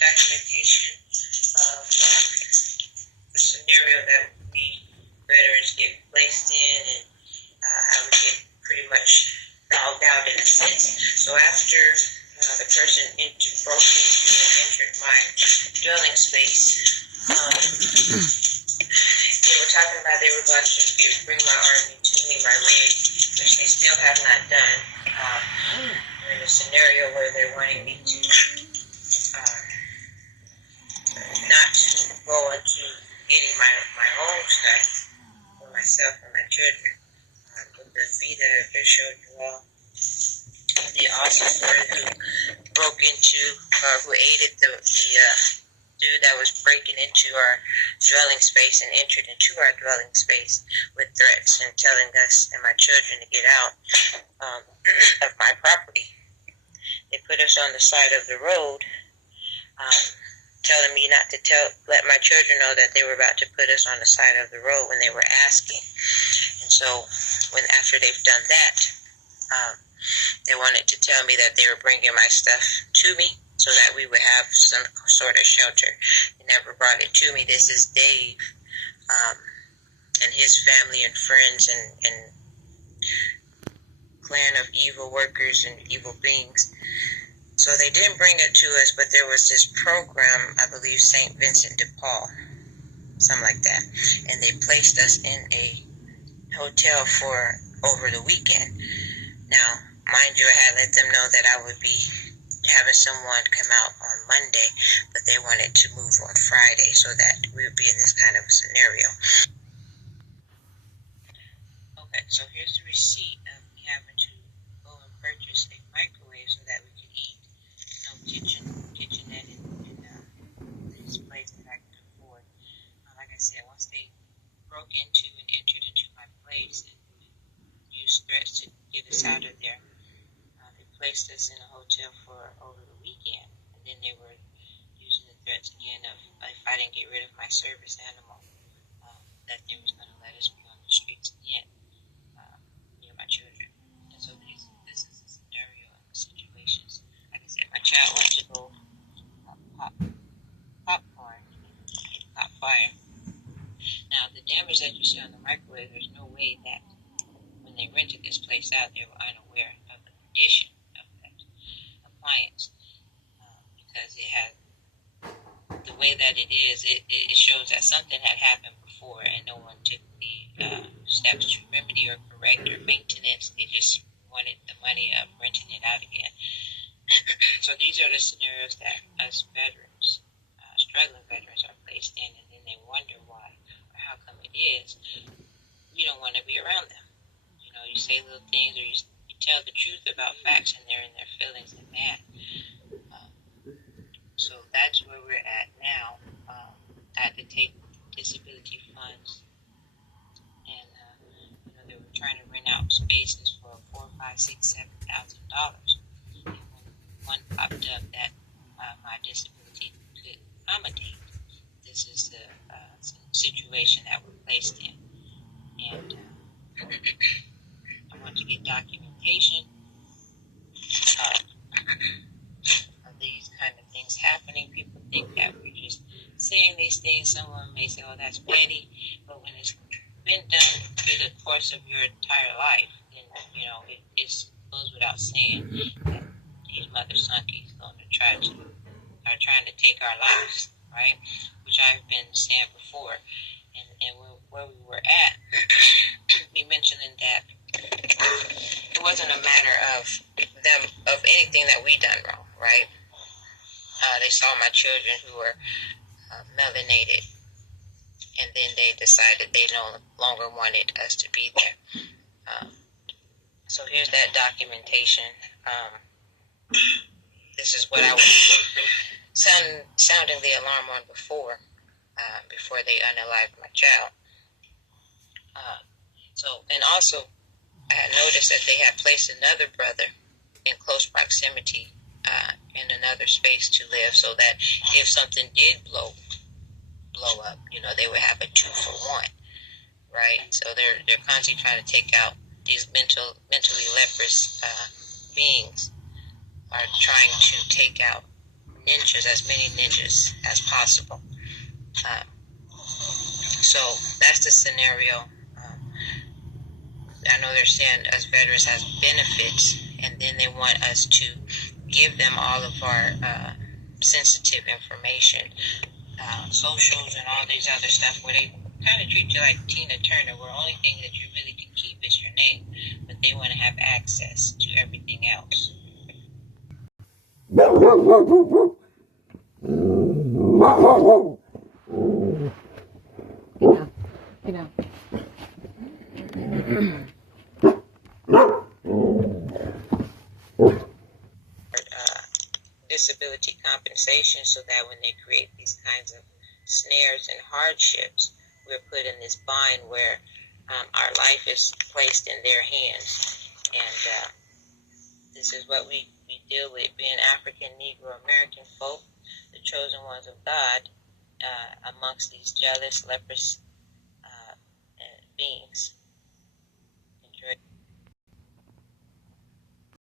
documentation of the scenario that we veterans get placed in, and how we get pretty much dogged out in a sense. So after the person broke into and entered my dwelling space, they were talking about they were going to bring my RV to me, my rig, which they still have not done. We're in a scenario where they're wanting me to not go into getting my own stuff for myself and my children. With the fee that I just showed you all, the officer who broke into, who aided the dude that was breaking into our dwelling space and entered into our dwelling space with threats and telling us and my children to get out of my property. They put us on the side of the road, telling me not to let my children know that they were about to put us on the side of the road when they were asking. And so after they've done that, they wanted to tell me that they were bringing my stuff to me so that we would have some sort of shelter. They never brought it to me. This is Dave and his family and friends and clan of evil workers and evil beings. So they didn't bring it to us, but there was this program, I believe St. Vincent de Paul, something like that. And they placed us in a hotel for over the weekend. Now, mind you, I had let them know that I would be having someone come out on Monday, but they wanted to move on Friday so that we would be in this kind of scenario. Okay, so here's the receipt of me having to go and purchase a microwave so that we could eat. No kitchenette in this place that I could afford. Like I said, once they broke into and entered into my place and used threats to get us out of there, they placed us in a hotel for over the weekend, and then they were using the threats again of if I didn't get rid of my service animal, that they was going to let us be on the streets again, near my children. And so this is a scenario of situations. Like I said, my child went to go pop popcorn and pop fire. Now, the damage that you see on the microwave, there's no way that when they rented this place out, they were unaware of the condition of that appliance, because it had the way that it is. It shows that something had happened before, and no one took the steps to remedy or correct or maintenance. They just wanted the money of renting it out again. So these are the scenarios that us veterans, struggling veterans, are placed in, and then they wonder why or how come it is we don't want to be around them. You know, you say little things, or you tell the truth about facts, and they're in their feelings and mad. So that's where we're at now. I had to take disability funds, and they were trying to rent out spaces for $4,000, $5,000, $6,000, $7,000. And when one popped up that my disability could accommodate, this is the situation that we're placed in, and I want to get documentation of these kind of things happening. People think that we're just saying these things. Someone may say, "Oh, that's petty," but when it's been done through the course of your entire life, then it goes without saying that these mother sunkies are trying to take our lives, right? Which I've been saying before, and where we were at, we mentioning that it wasn't a matter of anything that we done wrong, right? They saw my children who were melanated, and then they decided they no longer wanted us to be there. So here's that documentation. This is what I was sounding the alarm on before they unalived my child. And also, I had noticed that they had placed another brother in close proximity in another space to live, so that if something did blow up, they would have a 2-for-1, right? So they're constantly trying to take out these mentally leprous beings, are trying to take out ninjas, as many ninjas as possible. So that's the scenario. I know they're saying us veterans has benefits, and then they want us to give them all of our sensitive information, socials and all these other stuff, where they kind of treat you like Tina Turner, where the only thing that you really can keep is your name, but they want to have access to everything else. Get out. Disability compensation, so that when they create these kinds of snares and hardships, we're put in this bind where our life is placed in their hands. And this is what we deal with, being African, Negro, American folk, the chosen ones of God, amongst these jealous, leprous beings.